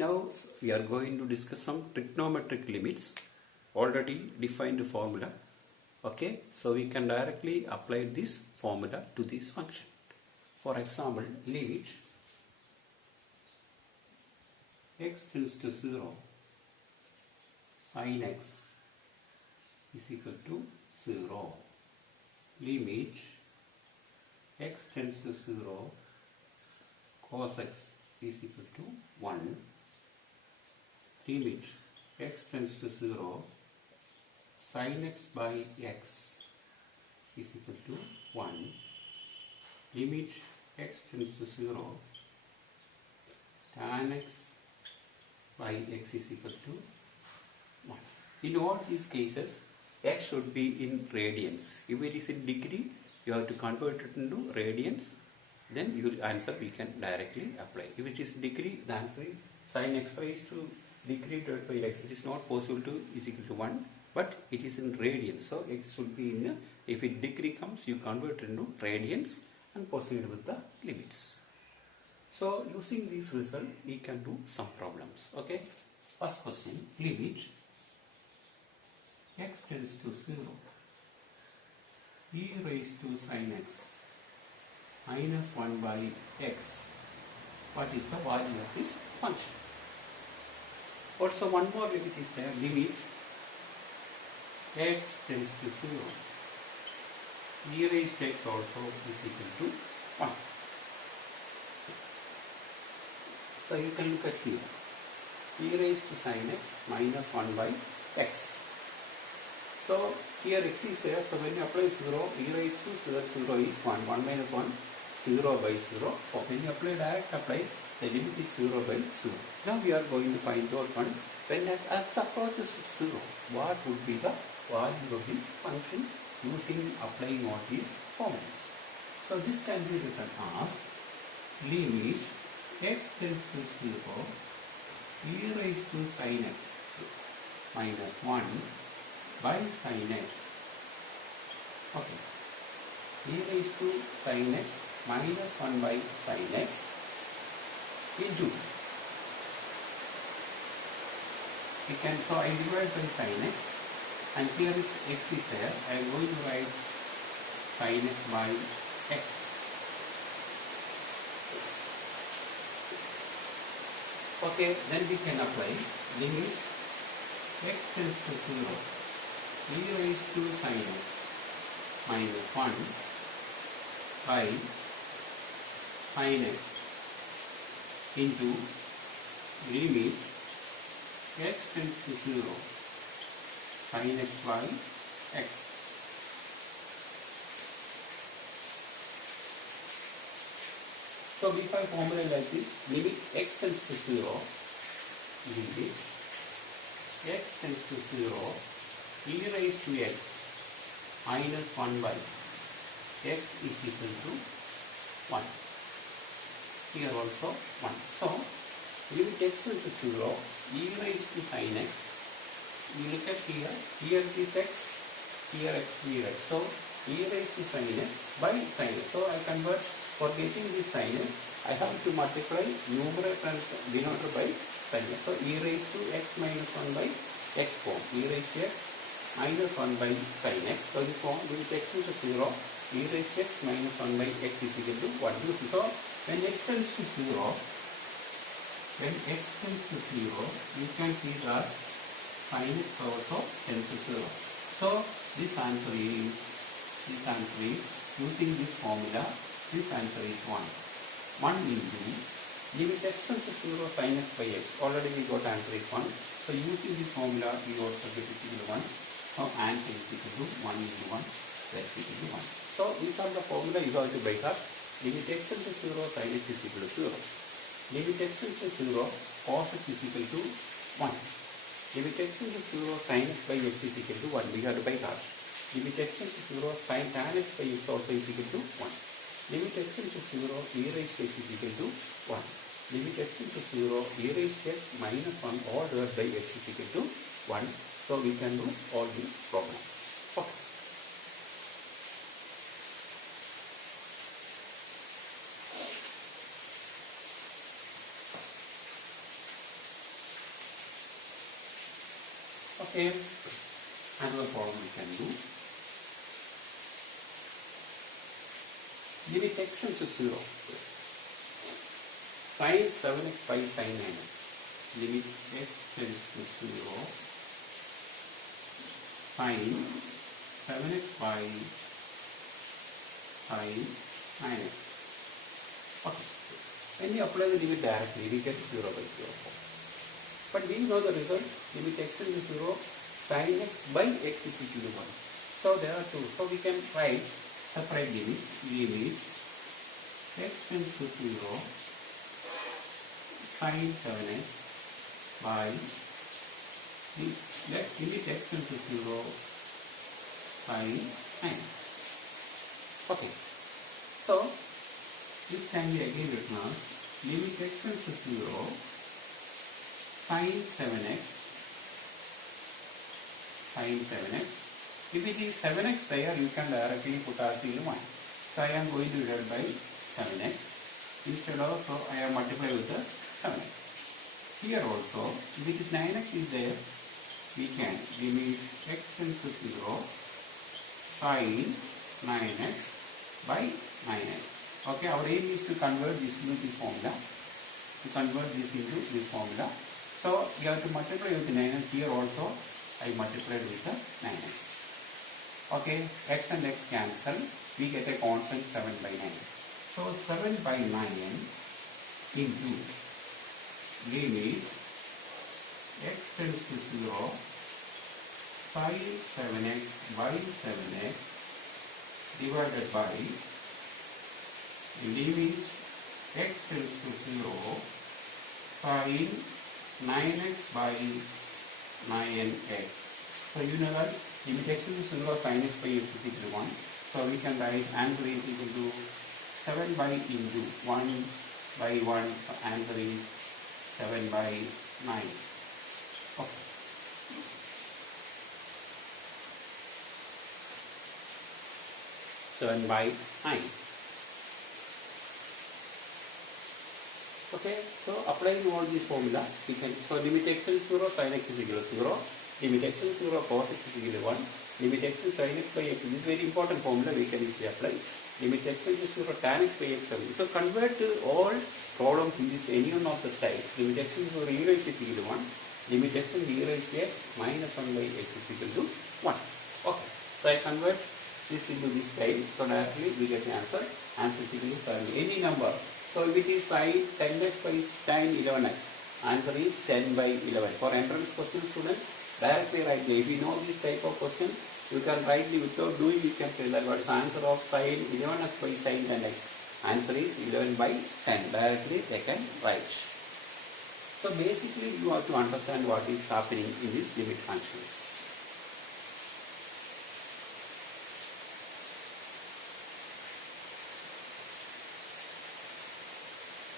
Now we are going to discuss some trigonometric limits, already defined formula. Okay, so we can directly apply this formula to this function. For example, limit x tends to 0 sin x is equal to 0. Limit x tends to 0 cos x is equal to 1. Limit x tends to 0 sin x by x is equal to 1. Limit x tends to 0 tan x by x is equal to 1. In all these cases, x should be in radians. If it is in degree, you have to convert it into radians. Then your answer we can directly apply. If it is degree, the answer is sin x raised to degree divided by x. It is not possible to is equal to 1, but it is in radians. So x should be in, if it degree comes, you convert it into radians and proceed with the limits. So using this result, we can do some problems. Okay. First question, limit x tends to 0 e raised to sin x minus 1 by x. What is the value of this function? Also one more limit is there, limit x tends to 0 e raised to x also is equal to 1. So you can look at here, e raised to sin x minus 1 by x. So here x is there, so when you apply 0, e raised to 0 is 1, 1 minus 1, 0 by 0. So when you apply direct apply, the limit is 0 by 0. Now we are going to find out one, when x approaches 0, what would be the value of this function using applying all these formulas. So this can be written as limit x tends to 0 e raised to sin x minus 1 by sin x. Okay. E raised to sin x minus 1 by sin x into, we can, so I divide by sin x, and here is x is there, I am going to write sin x by x. Okay, then we can apply limit x tends to 0 e raised to sin x minus 1 by sin x into limit x tends to 0 sin x by x. So we find formula like this, limit x tends to 0, limit x tends to 0 e raised to x minus 1 by x is equal to 1. Here also 1. So limit x tends to 0 e raised to sin x. You look at here, here it is x, here x, here x. So e raised to sin x by sin x. So I convert, for getting this sin x, I have to multiply numerator and denominator by sin x. So e raised to x minus 1 by x form. E raised to x minus 1 by sin x. So this form, limit x tends to 0, e raised to x minus 1 by x is equal to 1. So when x tends to 0, you can see that sin x also tends to 0. So this answer is using this formula, this answer is 1. 1 into limit x tends to 0 sin x by x. Already we got answer is 1. So using this formula, we also get it equal to 1. So answer is equal to 1 into 1 plus equal to 1. So these are the formula you have to break up. Limit x tends to 0 sin x is equal to 0. Limit x tends to 0 cos x is equal to 1. Limit x tends to 0 sin x by x is equal to 1. We have to break up. Limit x tends to 0 sin tan x by x also is equal to 1. Limit x tends to 0 e raised to x is equal to 1. Limit x tends to 0 e raised to x minus 1 all divided by x is equal to 1. So we can do all these problems. Okay. Okay, another problem we can do. Limit x tends to 0. Sin 7x by sin 9x. Limit x tends to 0. Sin 7x by sin 9x. Okay. When you apply the limit directly, we get 0 by 0. But we know the result. Limit x tends to 0. Sin x by x is equal to 1. So there are two. So we can write separate limits. Limit x tends to 0. Sin 7x by this. Let limit x tends to 0. Sin 9x. Okay. So this can be again written as limit x tends to 0. Sin 7x. Sin 7x. If it is 7x there, you can directly put as 1. So I am going to divide by 7x. Instead of, so I am multiplying with the 7x. Here also, if it is 9x is there, we can limit x tends to 0. Sin 9x by 9x. Okay, our aim is to convert this into this formula. To convert this into this formula. So you have to multiply with 9x. Here also I multiplied with the 9x. Okay, x and x cancel. We get a constant 7 by 9. So 7 by 9 into limit x tends to 0. Sin 7x by 7x divided by limit x tends to 0. Sin 9x by 9x. So you know that limit x tends to 0, sin x by x is equal to 1. So we can write answer is equal to 7 by into 1 by 1. So answer is 7 by 9. Okay. So 7 by 9. Okay, so applying all these formula, we can, so limit x is 0, sin x is equal to 0, limit x is 0, cos x is equal to 1, limit x is sin x by x. This is very important formula we can easily apply. Limit x is 0, tan x by x. So convert all problems in this any one of the types. Limit x is 0, e raised is equal to 1, limit x is e raised to x minus 1 by x is equal to 1. Okay, so I convert this into this type, so directly we get the answer. Answer is equal to 7. Any number. So if it is sin 10x by sin 11x, answer is 10 by 11. For entrance question students, directly write. If you know this type of question, you can write without doing, you can say that what is the answer of sin 11x by sin 10x. Answer is 11 by 10. Directly they can write. So basically you have to understand what is happening in these limit functions.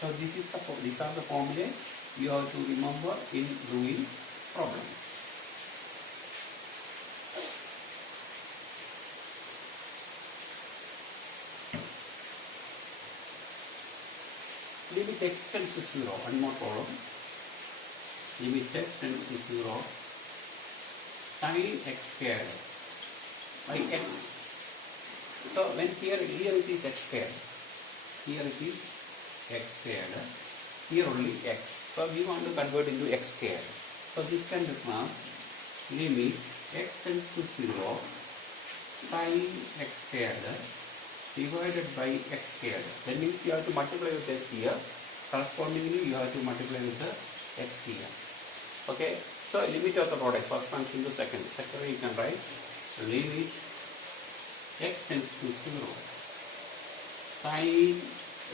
So these are the formulae you have to remember in doing problems. Limit x tends to 0. One more problem. Limit x tends to 0. Sin x squared by x. So when here it is x squared. Here it is x squared. Here only x. So we want to convert into x squared. So this can become limit x tends to 0. Sin x squared divided by x squared. That means you have to multiply with x here. Correspondingly, you have to multiply with the x here. Okay. So limit of the product, first function to second. Second you can write limit x tends to 0. Sin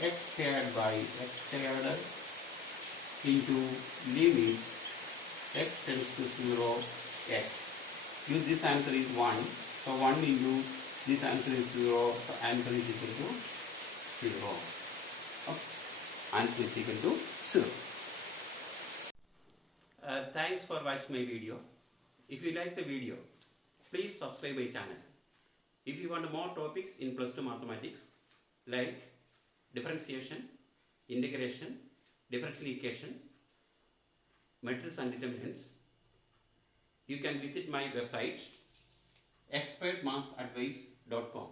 x squared by x squared into limit x tends to 0 x. Use this answer is 1. So 1 into this answer is 0. So answer is equal to 0. Okay. Answer is equal to 0. Thanks for watching my video. If you like the video, please subscribe my channel. If you want more topics in plus 2 mathematics like differentiation, integration, differential equation, matrices and determinants, you can visit my website expertmassadvice.com.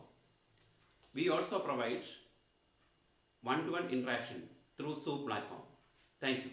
We also provide one-to-one interaction through Zoom platform. Thank you.